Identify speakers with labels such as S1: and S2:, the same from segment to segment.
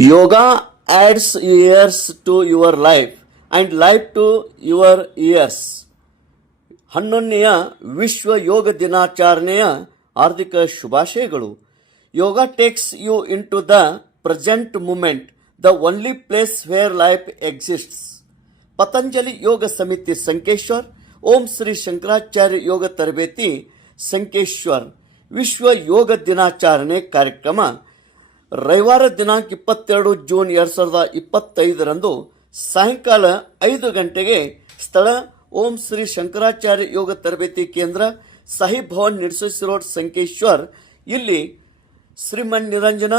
S1: Yoga adds years to your life and life to your years. ಹನ್ನೊಂದನೆಯ ವಿಶ್ವ ಯೋಗ ದಿನಾಚರಣೆಯ ಹಾರ್ದಿಕ ಶುಭಾಶಯಗಳು. Yoga takes you into the present moment the only place where life exists Patanjali yoga ಸಮಿತಿ ಸಂಕೇಶ್ವರ್ ಓಂ ಶ್ರೀ ಶಂಕರಾಚಾರ್ಯ ಯೋಗ ತರಬೇತಿ ಸಂಕೇಶ್ವರ್ ವಿಶ್ವ ಯೋಗ ದಿನಾಚರಣೆ ಕಾರ್ಯಕ್ರಮ ರವಿವಾರ ದಿನಾಂಕ ಇಪ್ಪತ್ತೆರಡು ಜೂನ್ ಎರಡು ಸಾವಿರದ ಇಪ್ಪತ್ತೈದರಂದು ಸಾಯಂಕಾಲ ಐದು ಗಂಟೆಗೆ ಸ್ಥಳ ಓಂ ಶ್ರೀ ಶಂಕರಾಚಾರ್ಯ ಯೋಗ ತರಬೇತಿ ಕೇಂದ್ರ ಸಾಹಿಬ್ ಭವನ್ ನಿರ್ಸಿ ರೋಡ್ ಸಂಕೇಶ್ವರ್, ಇಲ್ಲಿ ಶ್ರೀಮನ್ ನಿರಂಜನ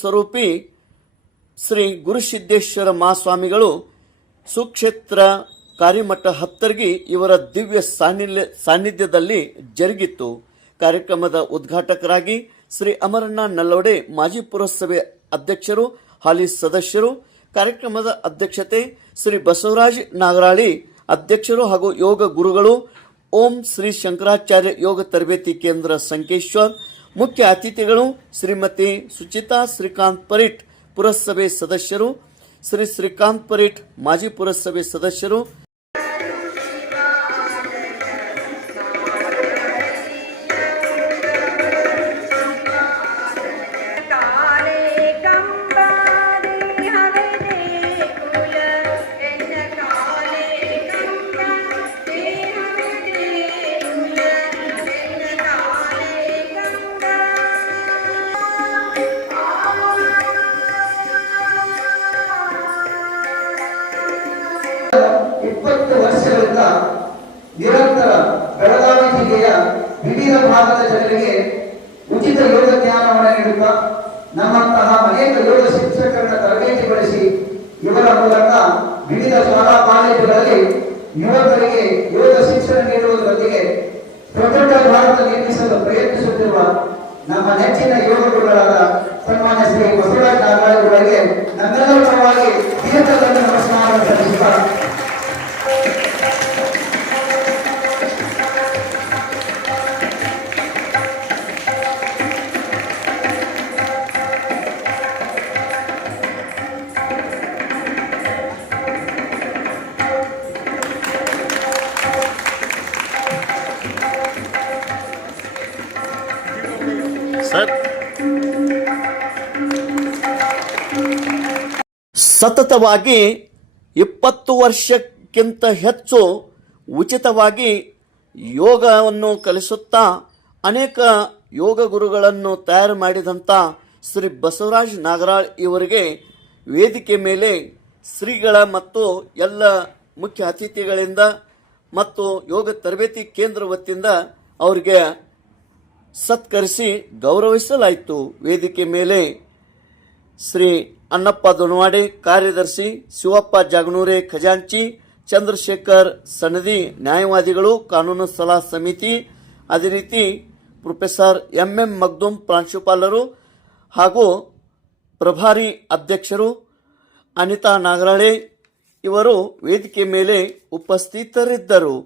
S1: ಸ್ವರೂಪಿ ಶ್ರೀ ಗುರುಸಿದ್ದೇಶ್ವರ ಮಹಾಸ್ವಾಮಿಗಳು ಸುಕ್ಷೇತ್ರ ಕಾರ್ಯಮಠ ಹತ್ತರ್ಗಿ ಇವರ ದಿವ್ಯ ಸಾನ್ನಿಧ್ಯ ಸಾನ್ನಿಧ್ಯದಲ್ಲಿ ಜರುಗಿತ್ತು. ಕಾರ್ಯಕ್ರಮದ ಉದ್ಘಾಟಕರಾಗಿ ಶ್ರೀ ಅಮರಣ್ಣ ನಲ್ಲೋಡೆ ಮಾಜಿ ಪುರಸಭೆ ಅಧ್ಯಕ್ಷರು, ಹಾಲಿ ಸದಸ್ಯರು, ಕಾರ್ಯಕ್ರಮದ ಅಧ್ಯಕ್ಷತೆ ಶ್ರೀ ಬಸವರಾಜ್ ನಾಗರಾಳಿ ಅಧ್ಯಕ್ಷರು ಹಾಗೂ ಯೋಗ ಗುರುಗಳು, ಓಂ ಶ್ರೀ ಶಂಕರಾಚಾರ್ಯ ಯೋಗ ತರಬೇತಿ ಕೇಂದ್ರ ಸಂಕೇಶ್ವರ್, ಮುಖ್ಯ ಅತಿಥಿಗಳು ಶ್ರೀಮತಿ ಸುಚಿತಾ ಶ್ರೀಕಾಂತ್ ಪರೀಟ್ ಪುರಸಭೆ ಸದಸ್ಯರು, ಶ್ರೀ ಶ್ರೀಕಾಂತ್ ಪರೀಟ್ ಮಾಜಿ ಪುರಸಭೆ ಸದಸ್ಯರು
S2: ಭಾಗದ ಜನರಿಗೆ ಉಚಿತ ಯೋಗ ಜ್ಞಾನವನ್ನು ನೀಡುತ್ತಾ ನಮ್ಮಂತಹ ಅನೇಕ ಯೋಗ ಶಿಕ್ಷಕರನ್ನ ಬಳಸಿ ಇವರ ಮೂಲಕ ವಿವಿಧ ಶಾಲಾ ಕಾಲೇಜುಗಳಲ್ಲಿ ಯುವಕರಿಗೆ ಯೋಗ ಶಿಕ್ಷಣ ನೀಡುವುದರೊಂದಿಗೆ ಪ್ರಬುದ್ಧ ಭಾರತ ನಿರ್ಮಿಸಲು ಪ್ರಯತ್ನಿಸುತ್ತಿರುವ ನಮ್ಮ ನೆಚ್ಚಿನ ಯೋಗ ಗುರುಗಳಾದ ಸನ್ಮಾನ್ಯ ಶ್ರೀ ಬಸವರಾಜ್ ನಾಗರಾಜ್ ಅವರಿಗೆ ನಮ್ಮೆಲ್ಲರ ಪರವಾಗಿ ದೀರ್ಘದಂಡ ನಮಸ್ಕಾರ ಸಲ್ಲಿಸುತ್ತಾ
S1: ಸರ್. ಸತತವಾಗಿ ಇಪ್ಪತ್ತು ವರ್ಷಕ್ಕಿಂತ ಹೆಚ್ಚು ಉಚಿತವಾಗಿ ಯೋಗವನ್ನು ಕಲಿಸುತ್ತಾ ಅನೇಕ ಯೋಗ ಗುರುಗಳನ್ನು ತಯಾರು ಮಾಡಿದಂಥ ಶ್ರೀ ಬಸವರಾಜ್ ನಾಗರಾಳ್ ಇವರಿಗೆ ವೇದಿಕೆ ಮೇಲೆ ಶ್ರೀಗಳ ಮತ್ತು ಎಲ್ಲ ಮುಖ್ಯ ಅತಿಥಿಗಳಿಂದ ಮತ್ತು ಯೋಗ ತರಬೇತಿ ಕೇಂದ್ರ ವತಿಯಿಂದ ಅವರಿಗೆ ಸತ್ಕರಿಸಿ ಗೌರವಿಸಲಾಯಿತು. ವೇದಿಕೆ ಮೇಲೆ ಶ್ರೀ ಅನ್ನಪ್ಪ ದೊಣವಾಡೆ, ಕಾರ್ಯದರ್ಶಿ ಶಿವಪ್ಪ ಜಾಗನೂರೆ, ಖಜಾಂಚಿ, ಚಂದ್ರಶೇಖರ್ ಸನದಿ, ನ್ಯಾಯವಾದಿಗಳು, ಕಾನೂನು ಸಲಹಾ ಸಮಿತಿ, ಅದೇ ರೀತಿ ಪ್ರೊಫೆಸರ್ ಎಂ ಎಂ ಮಗ್ದುಮ್ ಪ್ರಾಂಶುಪಾಲರು ಹಾಗೂ ಪ್ರಭಾರಿ ಅಧ್ಯಕ್ಷರು ಅನಿತಾ ನಾಗರಾಳೆ ಇವರು ವೇದಿಕೆ ಮೇಲೆ ಉಪಸ್ಥಿತರಿದ್ದರು.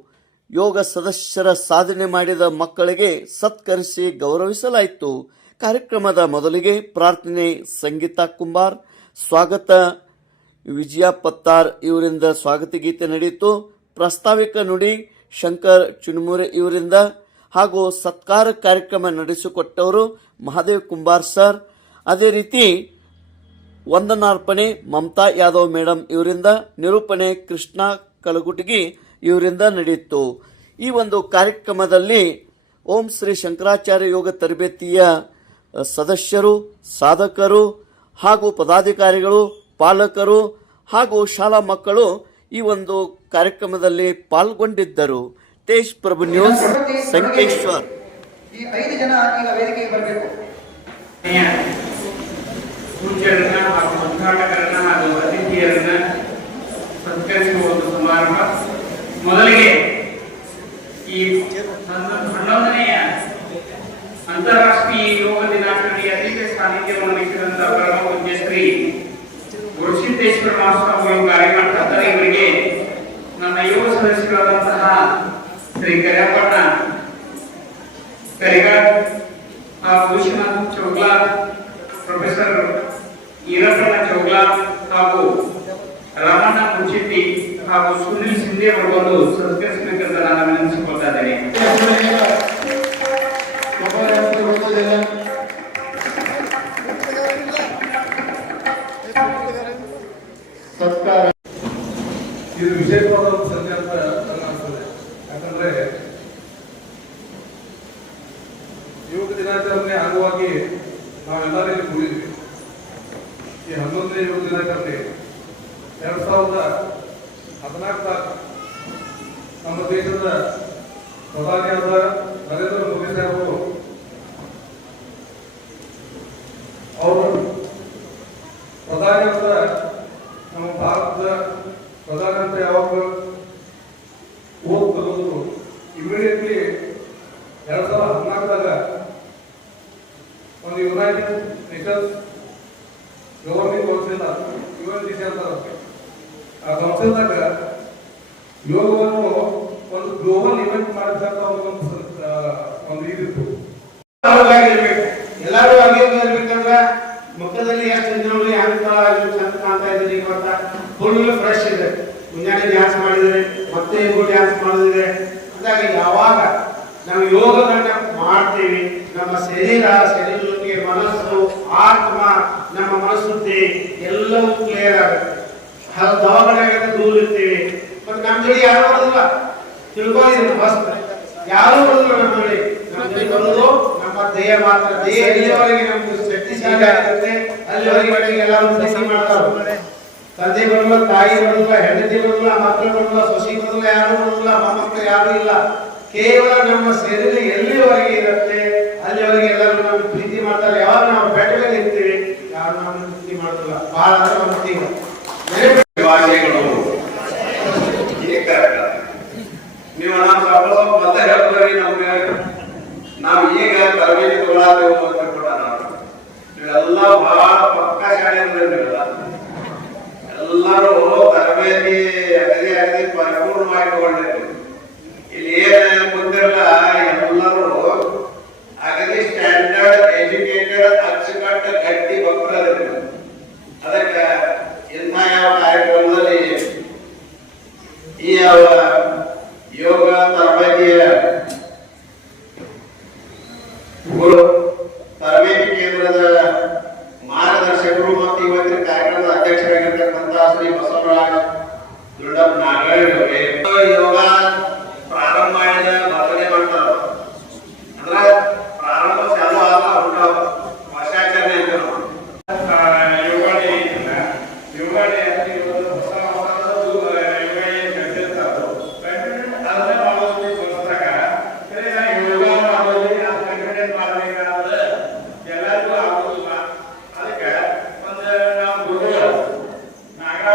S1: ಯೋಗ ಸದಸ್ಯರ ಸಾಧನೆ ಮಾಡಿದ ಮಕ್ಕಳಿಗೆ ಸತ್ಕರಿಸಿ ಗೌರವಿಸಲಾಯಿತು. ಕಾರ್ಯಕ್ರಮದ ಮೊದಲಿಗೆ ಪ್ರಾರ್ಥನೆ, ಸಂಗೀತಾ, ಕುಂಬಾರ್, ಸ್ವಾಗತ, ವಿಜಯ ಪತ್ತಾರ್ ಇವರಿಂದ ಸ್ವಾಗತ ಗೀತೆ ನಡೆಯಿತು. ಪ್ರಾಸ್ತಾವಿಕ ನುಡಿ, ಶಂಕರ್ ಚುನುಮುರೆ ಇವರಿಂದ ಹಾಗೂ ಸತ್ಕಾರ ಕಾರ್ಯಕ್ರಮ ನಡೆಸಿಕೊಟ್ಟವರು ಮಹಾದೇವ್ ಕುಂಬಾರ್ ಸರ್. ಅದೇ ರೀತಿ ವಂದನಾರ್ಪಣೆ ಮಮತಾ ಯಾದವ್ ಮೇಡಮ್ ಇವರಿಂದ ನಿರೂಪಣೆ ಕೃಷ್ಣ ಕಲಗುಟಗಿ ಇವರಿಂದ ನಡೆಯಿತು. ಈ ಒಂದು ಕಾರ್ಯಕ್ರಮದಲ್ಲಿ ಓಂ ಶ್ರೀ ಶಂಕರಾಚಾರ್ಯ ಯೋಗ ತರಬೇತಿಯ ಸದಸ್ಯರು ಸಾಧಕರು ಹಾಗೂ ಪದಾಧಿಕಾರಿಗಳು ಪಾಲಕರು ಹಾಗೂ ಶಾಲಾ ಮಕ್ಕಳು ಈ ಒಂದು ಕಾರ್ಯಕ್ರಮದಲ್ಲಿ ಪಾಲ್ಗೊಂಡಿದ್ದರು. ತೇಜ್ ಪ್ರಭು ನ್ಯೂಸ್ ಸಂಕೇಶ್ವರ್.
S2: ಈ ಐದು ಜನ ಈಗ ವೇದಿಕೆಗೆ ಬರಬೇಕು.
S3: ಸೂಚರನ್ನ ಹಾಗೂ ಉದ್ಘಾಟಕರನ್ನ ಹಾಗೂ ಅತಿಥಿಯರನ್ನ ಸತ್ಕರಿಸುವ ಒಂದು ಸಮಾರಂಭ. ಮೊದಲಿಗೆ ಈ ಹನ್ನೊ- ಹನ್ನೊಂದನೆಯ ಅಂತಾರಾಷ್ಟ್ರೀಯ ಯೋಗ ದಿನಾಚರಣೆಯ ಅತಿಥಿ ಸಾನ್ನಿಧ್ಯವನ್ನು ವಹಿಸಿದಂತಹ ಪರಮ ಪೂಜ್ಯ ಶ್ರೀ ಗುರುಸಿದ್ದೇಶ್ವರ ಮಹಾಸ್ವಾಮಿಗಳು ಕಾರ್ಯಕರ್ತರ ಇವರಿಗೆ ನನ್ನ ಯುವ ಸದಸ್ಯರಾದಂತಹ ಶ್ರೀ ಕರಿಯಪ್ಪಣ್ಣ, ಕರಿಗಾಡ್ ಹಾಗೂ ವಿಶ್ವನಾಥ್ ಚೌಗ್ಲಾ ಪ್ರೊಫೆಸರ್ ಈರಪ್ಪಣ್ಣ ಚೌಗ್ಲಾ ಹಾಗೂ ರಮಣ ಮುಚ್ಚಿಟ್ಟಿ ಹಾಗೂ ಸುನಿಲ್ ಸಿಂಧೆ ಅವರು ಬಂದು ಸತ್ಕರಿಸಬೇಕಂತ ನಾನು ವಿನಂತಿಸಿಕೊಳ್ತಾ ಇದ್ದೇನೆ
S4: ಇದು ವಿಶೇಷವಾದ ಒಂದು ಸಂಜೆ ಅಂತ ನನ್ನ ಅನಿಸ್ತದೆ ಯಾಕಂದ್ರೆ ಯೋಗ ದಿನಾಚರಣೆ ಅಂಗವಾಗಿ ನಾವೆಲ್ಲರೂ ಇಲ್ಲಿ ಕೂಡಿದ್ವಿ ಈ ಹನ್ನೊಂದನೇ ಯೋಗ ದಿನಾಚರಣೆ ಎರಡ್ ಸಾವಿರದ ಹದಿನಾಲ್ಕ ನಮ್ಮ ದೇಶದ ಪ್ರಧಾನಿಯಾದ ನರೇಂದ್ರ ಮೋದಿ ಸಾಹೇಬರು ಅವರು ಪ್ರಧಾನಿ ಅಂತ ನಮ್ಮ ಭಾರತದ ಪ್ರಧಾನಮಂತ್ರಿ ಯಾವಾಗ ಓದ್ ತಗೊಂಡ್ರು ಇಮಿಡಿಯೇಟ್ಲಿ ಎರಡ್ ಸಾವಿರದ ಹದಿನಾಲ್ಕರಾಗ ಒಂದು united nations governing council U N D C ಅಂತ ಆ ಕೌನ್ಸಿಲ್ದಾಗ ಯೋಗವನ್ನು ಒಂದು ಗ್ಲೋಬಲ್ ಇವೆಂಟ್ ಮಾಡಿದಂತ ಒಂದು ಆ, ಒಂದು ಇದಿತ್ತು
S5: ಆರೋಗ್ಯವಾಗಿರ್ಬೇಕು ಎಲ್ಲರೂ ಆರೋಗ್ಯವಾಗಿರ್ಬೇಕಂದ್ರ ಮುಖದಲ್ಲಿ ಎಷ್ಟು ದಿನಗಳು ಅಂತ ಚಂದ ಕಾಣ್ತಾ ಇದ್ದೀನಿ ಇವತ್ತ ಫುಲ್ ಫ್ರೆಶ್ ಇದೆ. ಮುಂಜಾನೆ ಡ್ಯಾನ್ಸ್ ಮಾಡಿದರೆ, ಮತ್ತೆ ಹೆಂಗು ಡ್ಯಾನ್ಸ್ ಮಾಡಿದರೆ ಅಂದಾಗ ಯಾವಾಗ ನಾವು ಯೋಗವನ್ನು ಮಾಡ್ತೀವಿ, ನಮ್ಮ ಶರೀರ ಶರೀರಕ್ಕೆ ಮನಸ್ಸು, ಆತ್ಮ, ನಮ್ಮ ಮನಸ್ಸುದ್ದಿ ಎಲ್ಲವೂ ಕ್ಲಿಯರ್ ಆಗುತ್ತೆ. ಹಲ ದವಾಖಾನೆಗಳಿಂದ ದೂರ ಇರ್ತೀವಿ ಮತ್ತೆ ನಮ್ಮ ಜೊತೆ ಯಾರು ಬರೋದಿಲ್ಲ. ತಿಳ್ಕೊಂಡಿದ್ದೀನಿ ಫಸ್ಟ್ ಯಾರು ಬರೋದಿಲ್ಲ ನಮ್ಮ ಜೊತೆ ನಮ್ಮ ಜೊತೆ ಬರೋದು ದೇಹ ಮಾತ್ರ, ದೇಹ ಇಲ್ಲಿವರೆಗೆ ನಮ್ದು ಶಕ್ತಿಶಾಲಿ ಆಗುತ್ತೆ. ಅಲ್ಲಿವರೆಗೆ ಎಲ್ಲರೂ ಸಸಿ ಮಾಡ್ತಾರೆ. ತಂದೆ ಬರಲ್ಲ ತಾಯಿ ಬರಲ್ಲ ಹೆಂಡತಿ ಬರಲ್ಲ ಮಕ್ಕಳು ಬರಲ್ಲ ಸೊಸಿ ಬರಲ್ಲ ಯಾರು ಬರಲ್ಲ ಮೊಮ್ಮಕ್ಕಳು ಯಾರು ಇಲ್ಲ. ಕೇವಲ ನಮ್ಮ ಶರೀರ ಎಲ್ಲಿವರೆಗೆ ಇರುತ್ತೆ, ಅಲ್ಲಿವರೆಗೆ ಎಲ್ಲರೂ ನಮ್ಮ ಪ್ರೀತಿ ಮಾಡ್ತಾರೆ. ಯಾವಾಗ ನಾವು ಬೆಟ್ಟ ಮೇಲೆ ಇರ್ತೀವಿ ಯಾರು ನಮ್ಮನ್ನು ಪ್ರೀತಿ ಮಾಡೋದಿಲ್ಲ. ಬಹಳ ನೆನಪು
S6: ನೀವು ಮತ್ತೆ ನಮ್ಗೆ ನಾವು ಈಗ ತರಬೇತಿ ತಗೊಳ್ಳಾದೇವು ಅಂತ ಕೂಡ ನಾವು ಇವೆಲ್ಲ ಬಹಳ ಪಕ್ಕ ಶಾಲೆ ಎಲ್ಲರೂ ತರಬೇತಿ ಅಗದಿ ಅಗದಿ ಪರಿಪೂರ್ಣವಾಗಿ ಇಲ್ಲಿ ಏನ್
S7: Bueno,